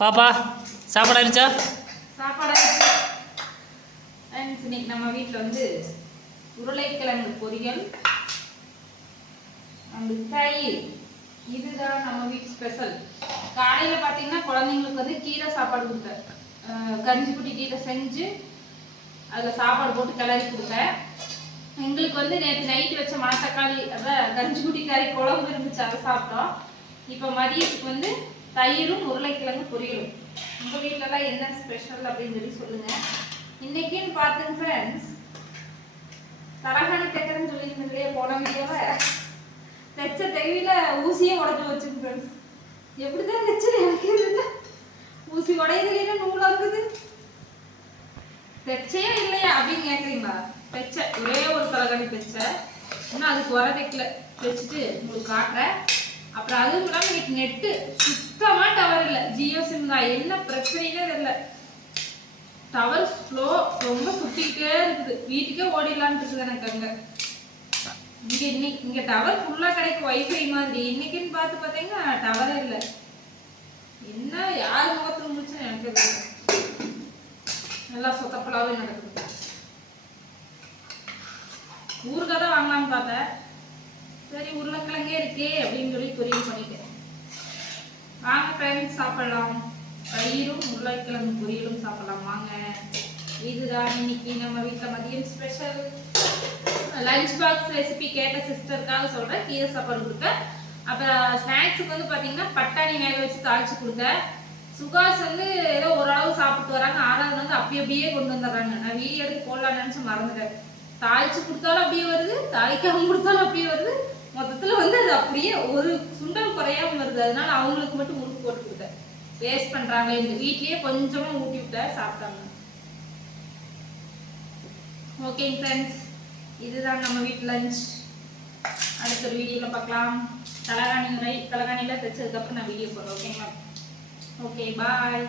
பாப்பா சாப்பாடு ஆயிடுச்சா சாப்பாடு ஃப்ரெண்ட்ஸ் இன்னைக்கு நம்ம வீட்டில் வந்து உருளைக்கிழங்கு பொரியல் அந்த தயிர். இதுதான் நம்ம வீட்டு ஸ்பெஷல் காலையில் பார்த்தீங்கன்னா குழந்தைங்களுக்கு வந்து கீரை சாப்பாடு கொடுத்தேன். கஞ்சி குட்டி கீரை செஞ்சு அதில் சாப்பாடு போட்டு கிளறி கொடுத்தேன். எங்களுக்கு வந்து நேற்று நைட்டு வச்ச மணத்தக்காளி அதான் கஞ்சி குட்டி கறி குழம்பு இருந்துச்சு அதை சாப்பிட்டோம். இப்போ மதியத்துக்கு வந்து தயிரும் உருளைக்கிழங்கு பொரியல். ஸ்பெஷல் அப்படின்னு சொல்லி சொல்லுங்க. இன்னைக்குன்னு பார்த்துங்க ஃப்ரெண்ட்ஸ் தரகாணி தைக்கிறேன்னு சொல்லியிருந்தேன் இல்லையா போன வீடியோவில் தைச்ச தைவில ஊசியே உடஞ்சி வச்சுங்க ஃப்ரெண்ட்ஸ் எப்படி தான் தைச்சது எனக்கு தெரியல. ஊசி உடையதுல நூலாக்குது தைச்சே இல்லையா அப்படின்னு கேட்குறீங்களா தைச்ச ஒரே ஒரு தலகாணி தைச்ச. இன்னும் அதுக்கு வர தைக்கல. தைச்சிட்டு உங்களுக்கு காட்டுறேன். அப்புறம் அதுவும் இல்லாமல் இன்னைக்கு நெட்டு சுத்தமாக டவர் இல்லை. ஜியோ சிம் தான். என்ன பிரச்சனைனே தெரியல. டவர் ஸ்லோ ரொம்ப சுத்திக்கிட்டே இருக்குது. வீட்டுக்கே ஓடிடலான்ட்டு இருக்குது எனக்கு அங்கே. இங்க இன்னைக்கு இங்க டவர் ஃபுல்லா கிடைக்கும் வைஃபை மாதிரி. இன்னைக்குன்னு பார்த்து பார்த்தீங்கன்னா டவரே இல்லை. என்ன யார் முகத்தில் முடிச்சு எனக்கு தெரியல நல்லா சொத்தப்பலாவே நடக்குது. ஊறுகாய் தான் வாங்கலாம்னு பார்த்தேன். சரி உருளைக்கிழங்கே இருக்கே அப்படின்னு சொல்லி பொரியல் பண்ணிட்டேன். வாங்க ஃப்ரெண்ட்ஸ் சாப்பிடலாம். பயிரும் உருளைக்கிழங்கு பொரியலும் சாப்பிடலாம். வாங்க. இதுதான் இன்னைக்கு நம்ம வீட்டில் மதியம் ஸ்பெஷல் லஞ்ச் பாக்ஸ் ரெசிபி கேட்ட சிஸ்டருக்காக சொல்கிறேன் கீரை சாப்பாடு கொடுத்தேன் அப்புறம் ஸ்நாக்ஸுக்கு வந்து பார்த்தீங்கன்னா பட்டாணி வேக வச்சு தாளிச்சு கொடுத்தேன் சுகாஸ் வந்து ஏதோ ஓரளவு சாப்பிட்டு வராங்க. ஆறாவது வந்து அப்படி அப்படியே கொண்டு வந்துடுறாங்க. நான் வீடியோ எடுத்து போடலான்னு நினச்சி மறந்துட்டேன். தாளிச்சு கொடுத்தாலும் அப்படியே வருது. தாளிக்காம கொடுத்தாலும் அப்படியே வருது. மொத்தத்தில் வந்து அது அப்படியே ஒரு சுண்டல் குறையாமல் வருது. அதனால அவங்களுக்கு மட்டும் உருக்கு போட்டு கொடுத்தேன். வேஸ்ட் பண்ணுறாங்களே இந்த வீட்லேயே கொஞ்சமாக ஊட்டி விட்டேன் சாப்பிட்டாங்க. ஓகேங்க ஃப்ரெண்ட்ஸ் இதுதான் நம்ம வீட்டு லஞ்ச் அடுத்த ஒரு வீடியோவில் பார்க்கலாம். தலகாணி உரை தலகாணியில் தைச்சதுக்கப்புறம் நான் வீடியோ போடுறேன். ஓகேங்களா ஓகே பாய்